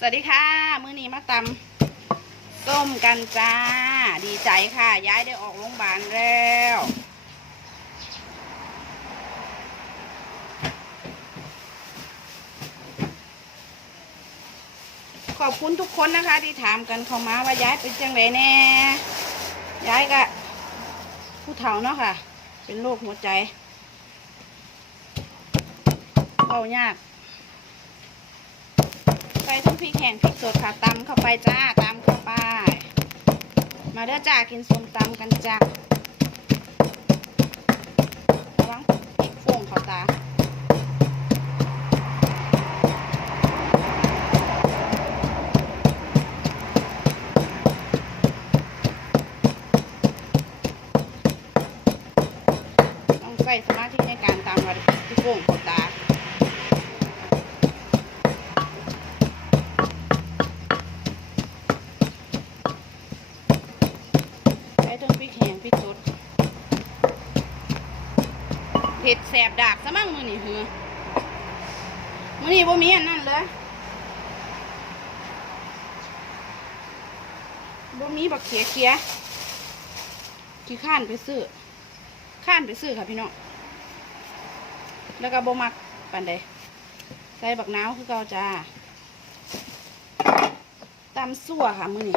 สวัสดีค่ะ มื้อนี้มาตำส้มกันจ้า ดีใจค่ะ ย้ายได้ออกโรงพยาบาลแล้ว ขอบคุณทุกคนนะคะ ที่ถามกันเข้ามาว่าย้ายเป็นจังไรแน่ ย้ายก็ผู้เฒ่าเนาะค่ะ เป็นโรคหัวใจเบายาก ใส่ทั้งพริกแห้งพริกสดค่ะตำเข้าไปจ้าตำเข้าไป มาเด้อจ้ากินส้มตำกันจ้าระวังพริกฟ่งเขาตาต้องใส่สมาธิในการตำว่าพริกฟ่งเขาตา ทั้งพริกแห้งพริกสดเผ็ดแสบดากซะมั่งมือนี่เหือมือนี่บ่มีอันนั้นเลยบ่มีบักเขียเขียขี้ข้านไปซื้อข้านไปซื้อค่ะพี่น้องแล้วก็บ่มักปานใดใส่บักน้าวคือเก่าจ้าตำซั่วค่ะมือนี่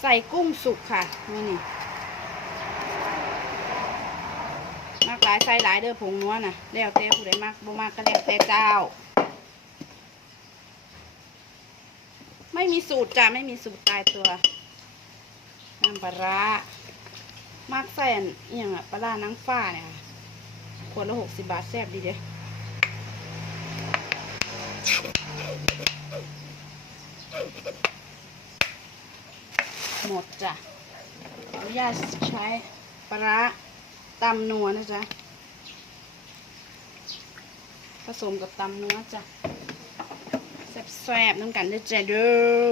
ใส่กุ้งสุกค่ะนี่นี่มากหลายใส่หลายเด้อผงนัวน่ะแล้วแต่ผู้ใดมากบ่มากก็แล้วแต่เจ้า ไม่มีสูตรจ้ะไม่มีสูตรตายตัวน้ำปลาร้ามากใส่นอย่างอะปลาร้านังฟ้าเนี่ยค่ะขวดละหกสิบบาทแซ่บดีเด้ หมดจ้ะขออนุญาตใช้ปลาร้าตำนัวนะจ๊ะ ผสมกับตำนัวจ้ะ แซ่บๆน้ำกันด้อจ้ะเด้อ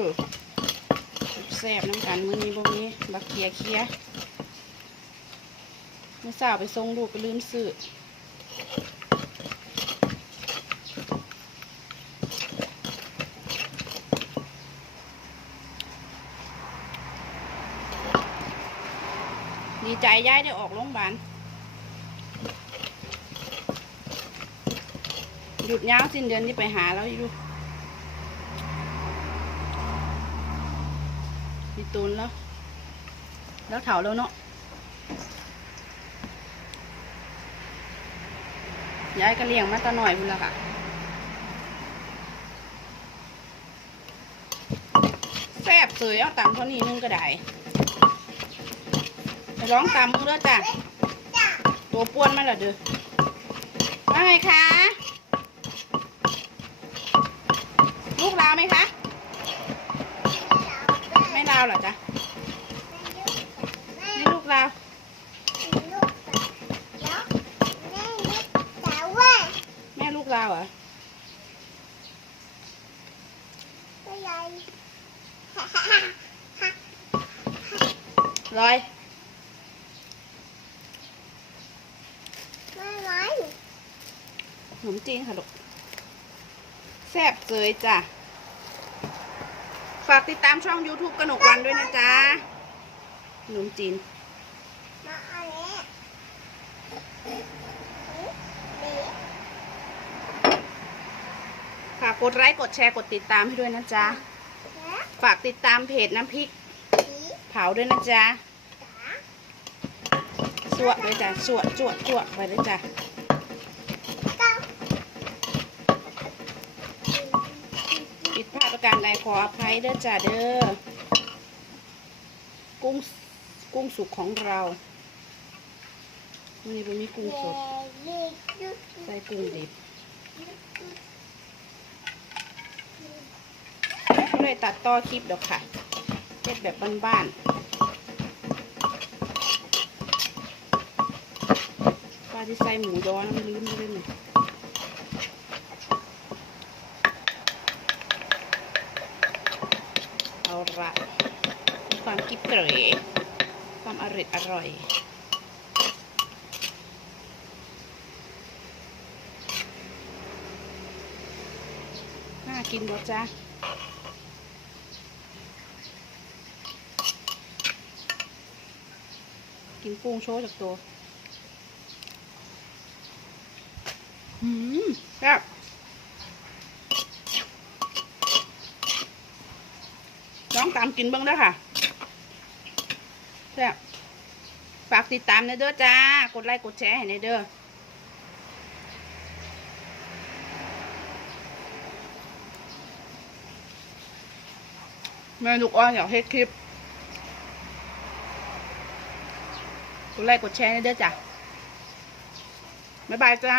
แซ่บๆน้ำกันมื้อนี้บ่มีบักเคียเคียเมื่อสาวไปส่งลูกก็ลืมซื้อ ใจย้ายได้ออกโรงพยาบาลหยุดยาวสิ้นเดือนที่ไปหาแล้วอยู่มีตูนแล้ว แล้วเถาแล้วเนาะย้ายก็เลี้ยงมาตาหน่อยพุ่นละค่ะแซ่บเสยเอาตำเท่านี้นึงก็ได้ ร้องตำมึงเด้อจ้ะตัวป้วนมาและเด้อว่าไงคะ ลูกลาวไหมคะ ไม่ลาวเหรอจ๊ะไม่ลูกลาวแม่ลูกลาวเหรอร้อย ขนมจีนค่ะลูกแซ่บเสยจ้ะ ฝากติดตามช่อง YouTube กนกวันด้วยนะจ๊ะขนมจีนฝากกดไลค์กดแชร์กดติดตามให้ด้วยนะจ๊ะ ฝากติดตามเพจน้ำพริก เผาด้วยนะจ๊ะสวดเลยจ้ะสวดจวดจวดไปเลยจ้ะ ผิดพลาด ประการใดขออภัยเด้อจ้ะเด้อกุ้งกุ้งสุกของเราวันนี้เป็นมีกุ้งสดใส่กุ้งดิบก็เลยตัดต่อคลิปดอกค่ะเฮ็ดแบบบ้านๆปลาที่ใส่หมูยอนะมันลืมไปเลยเนี่ย เอาละมีความกิ๊บเก๋ความอร่อยอร่อยน่ากินบ่จ้ากินกุ้งโชว์จากตัวหืมแซ่บ องตามกินเบ้างด้อค่ะแซ่บฝากติดตามในเด้อจ้า กดไลค์กดแชร์ให้ในเด้อแม่ลูกอ้อนอยากให้คลิป กดไลค์กดแชร์ให้ด้วยจ้ะบ๊ายบายจ้า